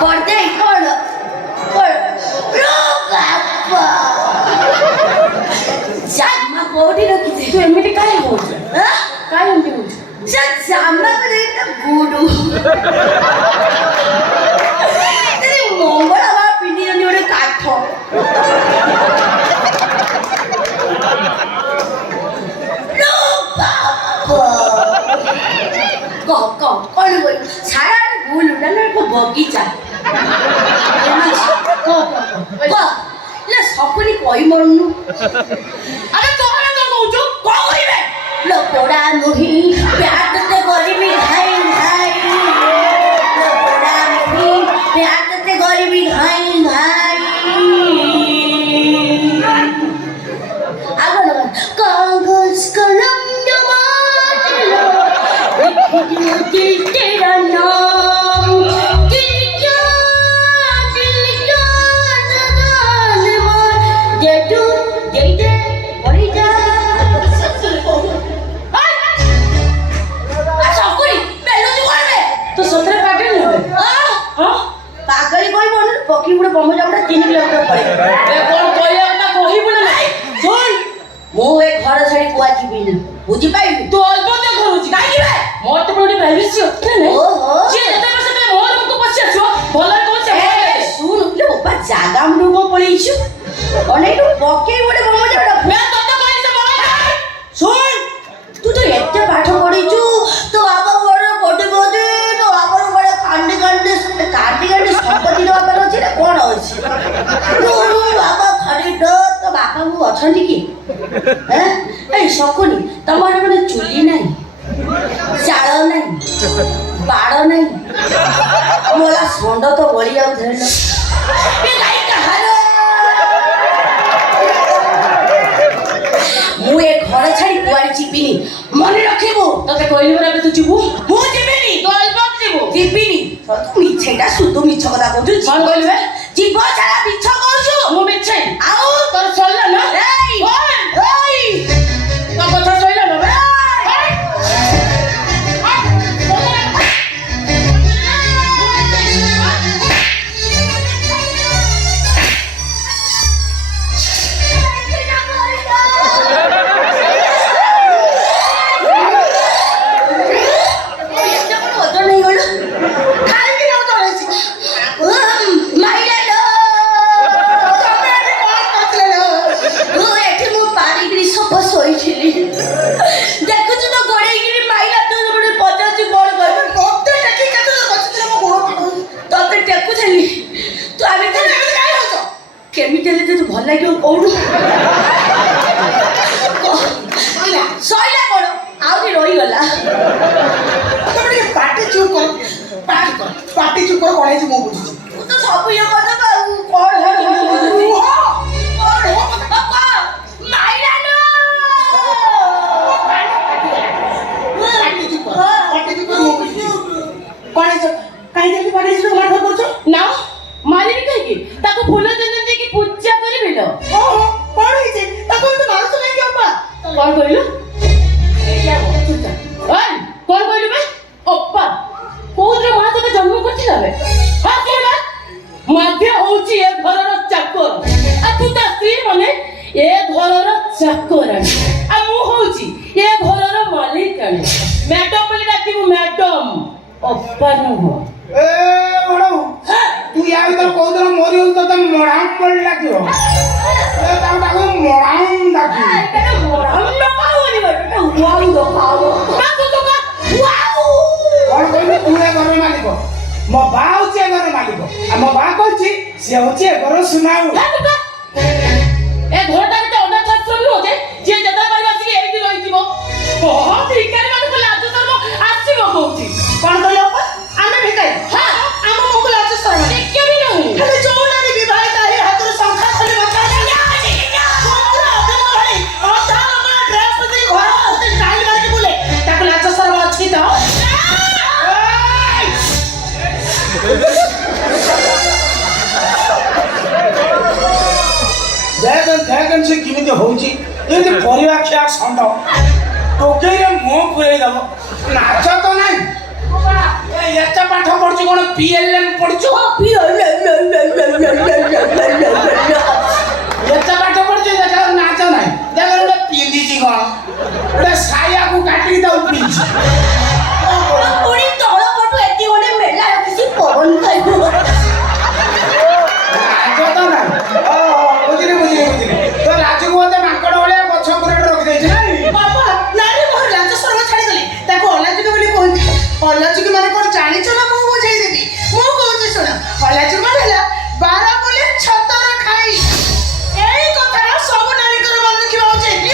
करते कौन जामा कोडी रखी तू एमटी काय होत काय एमटी होत जामा करे गुडू तेरे मंगल आवा पिंडी जनी ओडे काठ लो बाबा कौन बोल सारा भूल उड़ाने को बगीचा ले सपनी कोई मरनु अरे कोहरा तो कहू को होइबे लो पोड़ा नही प्यार ते गरीबी हाय हाय लो पोड़ा नही प्यार ते गरीबी हाय हाय आगो कागज कलम जमा लो दिल तेरा नाम पकी बुढ़े बम जावड़ा 3 किलोमीटर पड़े ए कोन कोइया ना कोही बुढ़े नाही सुन मो एक घर छाडी कुआ जीबिनी बुझी पाई तू अल्प ते करूची काई रे मोर तो बड़ी प्राइवेसी होते ने ओहो जे जते बसे ते मोर हमको पछे छो भला तो से सुन ले बाबा जागा हमनु को पळीछु अने तो पकी बुढ़े बम जावड़ा मैं तो कहि से बोला सुन तू तो एते पाठ पढीछु तो बाबा बड़ कोटे कोटे तो बाबा बड़ कांडी कांडी संपत्ति रो बाबा अछि रे कोन अछि तो बाबा खड़ी तो बापा को अछंती की हैं ए सकुनी तमर माने चुली नाही चाळ नाही बाड़ नाही मोला सोंड तो बळी जाउ धेल ए गाई कहारो मु ए घर छाडी कुआरी चिपिनी मने रखिबो तते कहली बरा तू चिबू मु चिपिनी तो अलबत चिबू चिपिनी तू मिछेटा सुतो मिछ कथा कहू कोन कहली बे जीव सारा मिछ कहू मु मिछे आउ तोर चलला ना एई ओई तो कथा चलला ना बे भल लगे कौन सैला कौन आउरी रहीगला पार्टी चुप कर पार्टी चुप कर कौन है मो बुझी तो सब ये कथा कौन है पापा माइला नो पार्टी चुप कर मो बुझी कौन है काई देखि पार्टी चुप मार करछो ना मारिबी काई ताको फूल चंदन दे की पूजा करिबिलो ओहो कौन है जे ताको तो मारस नहीं के अपा कौन कहलो एया पूजा ओय कौन कहलु बे ओप्पा कोद्र मां तो जन्म करथिला बे हां केला मध्य होची ए घरर चाकर आ तू ता स्त्री माने ए घरर चाकर आ मु होची ए घरर मालिक मैडम बोली डाकी मैडम ओप्पा न हो ए ओडो तू या भीतर कोन दिन मोरी हो तो मोड़ाम पड़ लागियो ए ताको मोड़ाम दाकी एटा मोराम न पावनी बटा वाउ दो खाओ ना तो का वाउ कौन कहले तू ए घर मालिक मो बाऊ जे घर मालिक आ मो बा कहछि से होछि घर सुनाऊ ए घरटा के ओना छत सुन हो जे जे जदा बारी आसी एई दिन रही जीवो बहुत भिकारी मान को लाज शर्म आसीबो कहउची कौन कहले अपा आमे भिकारी हां आम मोको लाज शर्म देखे भी नहीं खाली जोना रे विवाह ताही हाथ संख्या खाली बता ना पुत्र अधन भाई और तार अपना ड्रेस में घर होते स्टाइल मार के बोले ताको लाज शर्म अछि तो देखन से किमिते होउची एते परिवा खिया संड टोकेरे मुंह पुरै दबो नाच तो नाही ए एते पाठ पढ କହୁଛୁ କଣ PLM ପଢୁଛୁ? ଏତେ ପାଠ ପଢୁଛୁ ଦେଖା ନାଚ ନାହିଁ। ଦେଖ ଗୋଟେ ପିନ୍ଧିଛି କଣ ଗୋଟେ ସାୟାକୁ କାଟିକି ତାକୁ ପିନ୍ଧିଛି। ପୁଣି ତଳ ପଟୁ ଏଠି ଗୋଟେ ମେଲା ରଖିଛି ପବନ ଖାଇବ। ନାଚ ତ ନାହିଁ। ବୁଝିଲି ବୁଝିଲି ବୁଝିଲି। ତ ରାଜୁକୁ ମତେ ମାଙ୍କଡ ଭଳିଆ ଗଛ ଉପରେ ରଖିଦେଇଛି ନାଇଁ? ବାବା ନାରୀ ମୋର ଲାଜ ସରମ ଛାଡ଼ିଗଲି। ତାକୁ ଅଲାଜୁକ ବୋଲି କୁହନ୍ତି। ଅଲାଜୁକ ମାନେ କଣ ଜାଣିଛ ନା? ମୁଁ ବୁଝେଇଦେବି। ମୁଁ କହୁଛି ଶୁଣ। ଅଲାଜୁକ ମାନେ ହେଲା ବାର ବୋଲି ଛତର ଖାଇ। ଏଇ କଥାଟା ସବୁ ନାରୀଙ୍କର ମନେ ରଖିବା ଉଚିତ।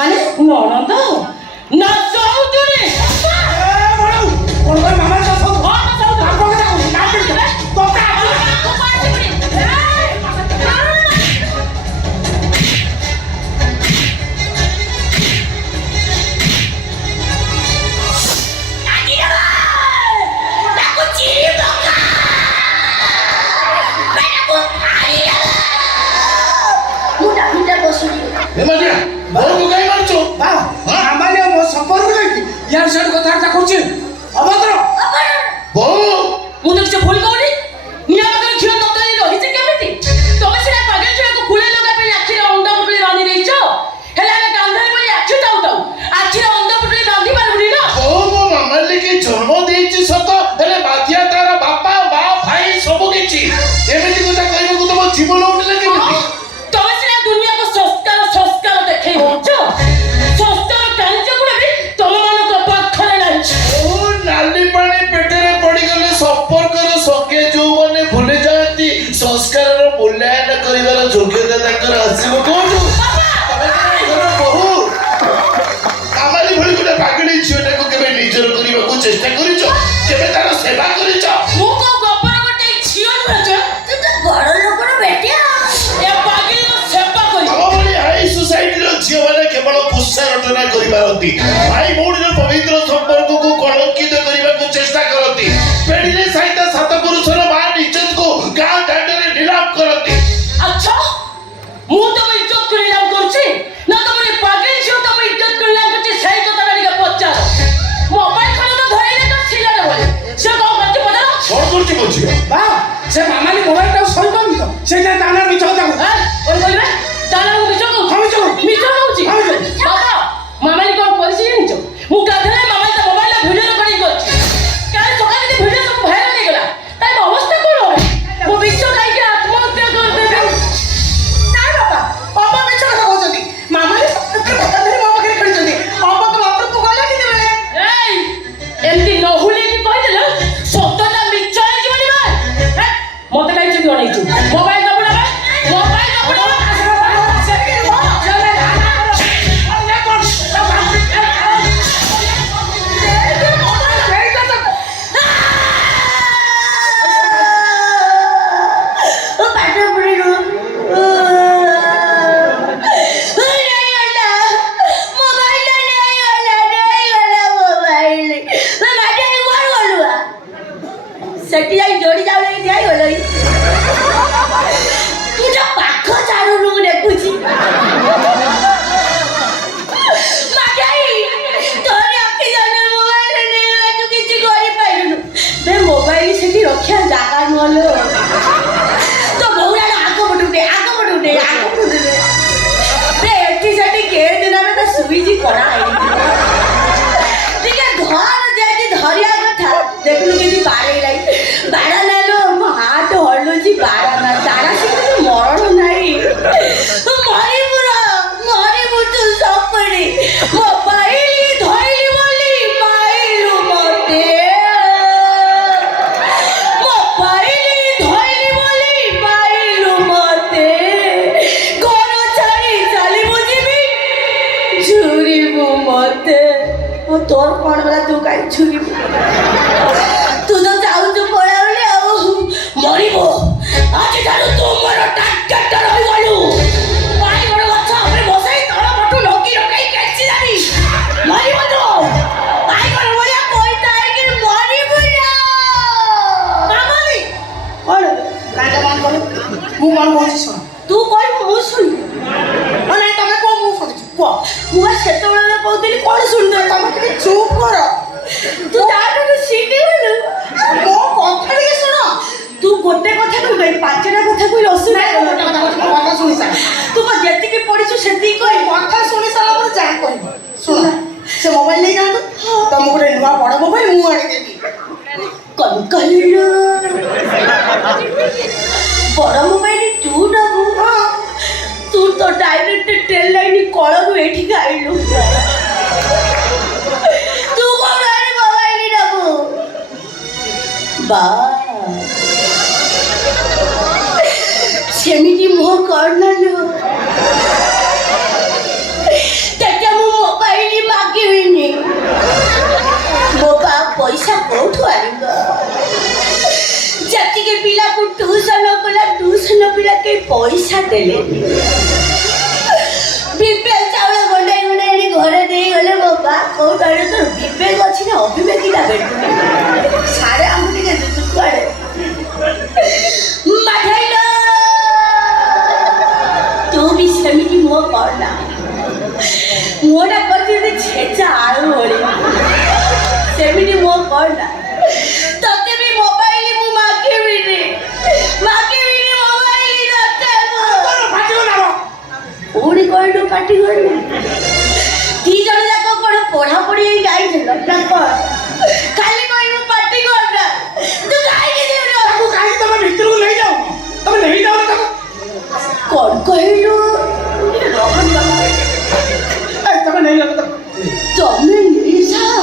মানে ননদ না চৌধুরী মামার কথা ইয়ার সাথে কথাবার্তা করছে অভদ্র ମୁଁ ତ କିଛି ଭୁଲ କହୁନି ନିଆଁ ପାଖରେ ଝିଅ ତତ୍ତ୍ୱ ରହିଛି କେମିତି ତମେ ସିନା ପାଗଳ ଝିଅକୁ ଫୁଲେ ଲଗା ପାଇଁ ଆଖିରେ ଅଣ୍ଡା ପୁଟୁଳି ବାନ୍ଧି ଦେଇଛ ହେଲେ ଆମେ ଗାନ୍ଧାରୀ ପାଇଁ ଆଖି ଥାଉ ଥାଉ ଆଖିରେ ଅଣ୍ଡା ପୁଟୁଳି ବାନ୍ଧି ପାରିବୁନି ନା ମୋ ମାମାଲିକି ଜନ୍ମ ଦେଇଛି ସତ ହେଲେ ବାଧ୍ୟ ତାର ବାପା ମା ଭାଇ ସବୁ କିଛି ଏମିତି କଥା କହିବାକୁ ତମ ଜୀବନ ଉଠିଲେ କେମିତି ତମେ ସିନା ଦୁନିଆକୁ ସଂସ୍କାର ଦେଖେଇ ହଉଛ ସଂସ୍କାର କାର୍ଯ୍ୟଗୁଡ଼ା ବି ତମମାନଙ୍କ ପାଖରେ ନାହିଁ ନାଲି ପାଣି ପେଟରେ ପଡିଗଲେ ସମ୍ପର୍କର ସଙ୍ଗେ ଯୋଉମାନେ ଭୁଲି ଯାଆନ୍ତି ସଂସ୍କାରର ମୂଲ୍ୟାୟନ କରିବାର ଯୋଗ୍ୟତା ତାଙ୍କର ଆସିବ କୋଉଠୁ ବହୁ ଆମରି ଭଳି ଗୋଟେ ପାଗଳି ଝିଅଟାକୁ କେବେ ନିଜର କରିବାକୁ ଚେଷ୍ଟା କରିଛ କେବେ ତାର ସେବା କରିଛ ମୁଁ କଣ ଗପର ଗୋଟେ ଝିଅ ନୁହେଁ ତୁ ତ ବଡ ଲୋକର ବେଟିଆ ଏ ପାଗଳିର ସେବା କରି ଆମ ଭଳି ହାଇ ସୋସାଇଟିର ଝିଅମାନେ କେବଳ ପୁଷ୍ପା ରଚନା କରିପାରନ୍ତି ଭାଇ ଭଉଣୀର ପବିତ୍ର ସମ୍ପର୍କକୁ କଳଙ୍କିତ କରିବାକୁ ଚେଷ୍ଟା କରନ୍ତି ପେଢିରେ ସହିତ ସାତ ପୁରୁଷର ମା ଇଜ୍ଜତକୁ ଗାଁ ଦାଣ୍ଡରେ ନିଲାମ କରନ୍ତି ଆଚ୍ଛା ମୁଁ ତମ ଇଜ୍ଜତ ନିଲାମ କରୁଛି ନା ତମର ଏ ପାଗଳି ଝିଅ ତମ ଇଜ୍ଜତ ନିଲାମ କରୁଛି ସେଇ କଥାଟା ଟିକେ ପଚାର ମୋବାଇଲ ଖଣ୍ଡ ତ ଧରିଲେ ତ ছিলাটা বলে সে କଣ କରୁଛି ପଚାର କଣ କରୁଛି ମୋ ଝିଅ ବା ସେ ମାମାଲି ମୋବାଇଲଟାକୁ ସହିପାରୁନି ତ ସେଇଟା ତାର ମିଛ କଥା କଣ କହିବେ ତାହେଲେ ମୁଁ ମିଛ କହୁଛି ମିଛ କହୁଛି ବାବା ମାମାଲି କଣ କରିଛି ଜାଣିଛ ମୁଁ ଗାଧେଇଲେ ମାମାଲି ତା ମୋବାଇଲରେ ଭିଡିଓ ରେକର୍ଡିଂ କରିଛି କାଲି ସକାଳେ ଯଦି ଭିଡିଓ ସବୁ ଭାଇରାଲ ହେଇଗଲା ତାର ଅବସ୍ଥା କଣ হবে ମୁଁ ବିଷ ଖାଇକି ଆତ୍ମହତ୍ୟା କରିଦେବି ନାଇଁ ବାପା ଅପା ମିଛ କଥା କହୁଛନ୍ତି ମାମାଲି ସତରେ କଥା ଧରି ମୋ ପାଖରେ ଖେଳିଛନ୍ତି ଅପାକୁ ବାପକୁ ଗଲା କେତେବେଳେ ଏଇ ଏମିତି ନହୁଲେଇକି କହିଦେଲେ ସତଟା ମିଛ ହେଇଯିବନି ବା ମତେ କାହିଁ ଚୁଟି ଅନେଇଛୁ ମୋବାଇଲ ଦବୁ ନା ମୋବାଇଲ ଦବୁ ନା ସେଠି ଯାଇ ଯୋଡ଼ି ଯାଉ ଲାଗି ଠିଆ ହେଇଗଲଣି ତୁ ଯୋଉ ପାଖ ଚାରୁରୁ ମୁଁ ଦେଖୁଛି ତୋର ଆଖି ଜାଣେ ମୋବାଇଲ ନେଇ ତୁ କିଛି କରିପାରିଲୁନୁ ବେ ମୋବାଇଲ ସେଠି ରଖିବା ଜାଗା ନୁହଁଲୋ ତ ବଉରାର ଆଗ ପଟୁ ଉଠେ ବେ ଏଠି ସେଠି କେ ଦିନରେ ତ ସୁଇଚି କଣା ହେଇନି ଟିକେ ଧର ଯାଇକି ଧରିବା କଥା ଦେଖୁନୁ କେମିତି ବାଡ଼େଇ ଲାଗି ବାଡ଼ା ନେଲୋ ମୋ ହାତ ହଲୁଛି ବାଡ଼ା ନା ତାରା ସେମିତି ମରଣ ନାହିଁ ମରିବୁ ତୁ ସପରି ମୋ ପାଇଲି ଧଇଲି ବୋଲି ପାଇଲୁ ମତେ ମୋ ପାଇଲି ଧଇଲି ବୋଲି ପାଇଲୁ ମତେ ଘର ଛାଡ଼ି ଚାଲିବୁ ଯିବି ଝୁରିବୁ ମତେ ଓ ତୋର କଣ ବେଲା ତୁ କାହିଁ ଝୁରିବୁ ତୁ ତ ଯାଉଛୁ ପଳାଉଲି ଆଉ ମରିବୁ ଆଜିଠାରୁ ତୁ ମୋର ଟାର୍ଗେଟ ରହିଗଲୁ ବାଇଗଣ ଗଛ ଉପରେ ବସାଇ ତଳ ପଟୁ ଲଗି ରଖାଇ କେଞ୍ଚି ଦାବି ମରିବୁ ତୁ ବାଇଗଣ ଭଳିଆ ପଇତା ହେଇକି ମରିବୁ ନା ମାମାଲି କଣ କାଇଟା ବନ୍ଦ କର ମୁଁ କଣ କହୁଛି ଶୁଣ ତୁ କହିବୁ ମୁଁ ଶୁଣିବି ନାଇଁ ତମେ କହ ମୁଁ ଶୁଣୁଛି କୁହ ମୁଁ ସେତେବେଳେ କହୁଥିଲି କଣ ଶୁଣିଦେବ ତମେ ଟିକେ ଚୁପ୍ କର ତୁ ତାଠୁ ଶିଖିଗଲୁ ମୋ କଥା ଟିକେ ଶୁଣ ତୁ ଗୋଟେ କଥା କହିବୁ ପାଞ୍ଚଟା କଥା କହି ଅସୁବିଧା କଥା ଶୁଣି ସାର ତୁ କଣ ଯେତିକି ପଢିଛୁ ସେତିକି କହି କଥା ଶୁଣି ସାରିଲା ପରେ ଯାହା କହିବ ଶୁଣ ସେ ମୋବାଇଲ ନେଇ ଯାଆନ୍ତୁ ତମକୁ ଗୋଟେ ନୂଆ ବଡ ମୋବାଇଲ ମୁଁ ଆଣିଦେବି କଣ କହିଲୁ ବଡ ମୋବାଇଲ ତୁ ନବୁ ତୁ ତ ଡାଇରେକ୍ଟ ଟ୍ରେନ୍ ଲାଇନ୍ କଳରୁ ଏଠିକି ଆଇଲୁ ତୁ କଣ ଆଣି ମୋବାଇଲ ନବୁ ବା ସେମିତି ମୁହଁ କରନାଲୁ ତେତେ ପଇସା କୋଉଠୁ ଆଣିବ? ଯେତିକି ପିଲାକୁ ଟ୍ୟୁସନ କଲା ଟ୍ୟୁସନ ପିଲା କେହି ପଇସା ଦେଲେନି। ବିବେକ ଚାଉଳ ଗଣ୍ଡାଇ ଗଣ୍ଡାଇ ଆଣି ଘରେ ଦେଇଗଲେ ମୋ ବା କୋଉଠୁ ଆଣିବ? ତୋର ବିବେକ ଅଛି ନା ଅବିବେକିଟା ବେଟୁ ସାରେ ଆମକୁ ଟିକେ ଦୁଃଖ କୁଆଡେ ମାଠାଇଲ। ତୁ ବି ସେମିତି ମୁହଁ କରନା। ମୁହଁଟା କରିଛି ଛେଚା ଆଳୁ ଭଳି ସେମିତି ମୁହଁ କରନା। ତତେ ବି ମୋବାଇଲ ମୁଁ ମାଗିବିନି ମୋବାଇଲ ତତେ ପୁଣି କହିଲୁ ପାଟି କରିବୁ। ଦି ଜଣ ଯାକ କଣ ପଢାପଢି ହେଇ ଯାଇଥିଲ ନା କଣ? ଖାଲି କହିବୁ ପାଟି କରନା। ତୁ କାହିଁକି ତାକୁ କାହିଁକି ତମେ ଭିତରକୁ ନେଇଯାଉ? ତମେ ନେଇଯାଉନ ତାକୁ। କଣ କହିଲୁ? ତମେ ନେଇଯାଉ ତାକୁ। ତମେ ନେଇଯାଅ?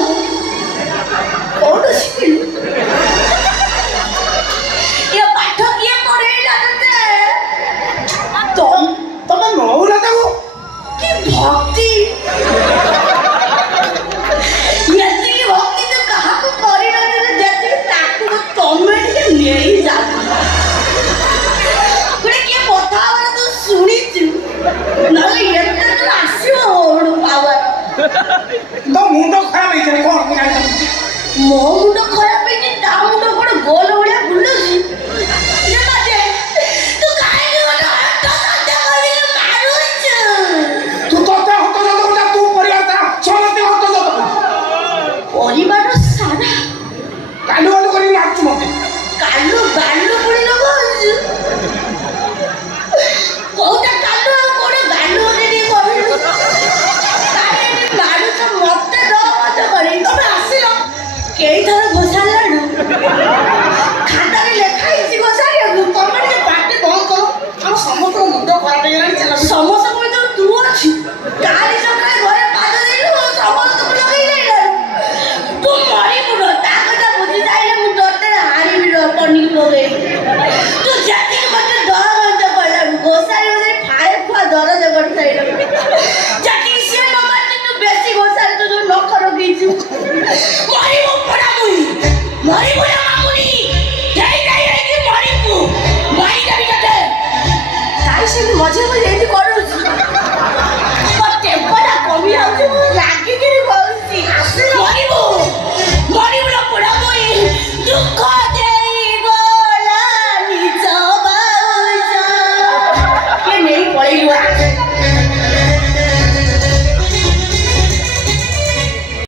କଣ ଶିଖିଲୁ? ଏ ପାଠ କିଏ ପଢେଇଲା ତତେ? ତମେ ନଉନ ତାକୁ। କି ଭକ୍ତି! ଏତିକି ଭକ୍ତି ତୁ କାହାକୁ କରିନଥିଲୁ ଯେତିକି ତାକୁ ତମେ ଟିକେ ନେଇଯାଅ। ଗୋଟେ କିଏ କଥା ହବାର ତୁ ଶୁଣିଛୁ? ନହେଲେ ଏତେ ତୁ ଆସିବ ଓଡୁ ପାୱାର। ତୋ ମୁଣ୍ଡ ଖରାପ ହେଇଯାଏ କଣ ମୁଁ ଜାଣିଛି। ମୋ ମୁଣ୍ଡ ଖରାପ ହେଇଛି ତା ମୁଣ୍ଡ କଣ ଗୋଲ ଭଳିଆ ବୁଲୁଛି? ତୁ କାହିଁକି ଗୋଟେ ହନ୍ତସନ୍ତ କରିକି ମାରୁଛୁ? ତୁ ତୋତେ ହନ୍ତସନ୍ତ କରୁଛ। ତୁ ପରିବାର ସମସ୍ତେ ହନ୍ତସନ୍ତ କରୁଛୁ। ପରିବାର ସାରା କାଲୁ ବାଲୁ କରିକି ମାରୁଛୁ ମତେ। କାଲୁ ବାଲୁ ପୁଣି ଲଗାଉଛୁ। କୋଉଟା କାଲୁ ଆଉ କୋଉଟା ବାଲୁ ଗୋଟେ ଟିକେ କହିଲୁ। ମାରୁଛ ମତେ ମତେ କରି। ତମେ ଆସିଲ କେଇଥର ଘୋଷାରିଲାଠୁ ଖାତାରେ ଲେଖା ହେଇଛି ଘୋଷାରିବାକୁ। ତମେ ଟିକେ ପାଟି ବନ୍ଦ କର। ଆମ ସମସ୍ତଙ୍କ ମୁଣ୍ଡ ଖରାପ ହେଇଗଲାଣି। ସମସ୍ତଙ୍କ ଭିତରେ ତୁ ଅଛୁ। କାଲି ସକାଳେ ଘରେ ପାଦ ଦେଇଲୁ ସମସ୍ତଙ୍କୁ ଲଗେଇ ଯାଇଲାରୁ ତୁ ମରିବୁ। ତା କଥା ବୁଝି ଯାଇଲେ ମୁଁ ତୋତେ ହାରିବି ପନିକି ଲଗେଇ। ତୁ ଯେତିକି ମତେ ଡର ଗଞ୍ଚ କହିଲାରୁ ଘୋଷାରି ଘୋଷାରି ଫାଳେ ଖୁଆ ଦରଜ କରିସାରିଲୁ। ଯେତିକି ସିଏ ନ ମାରିଛି ତୁ ବେଶୀ ଘୋଷାରି ତୁ ଯୋଉ ନଖ ରଖିଛୁ। ମରିବୁ ପଡା ମୁଇ ମରିବୁ।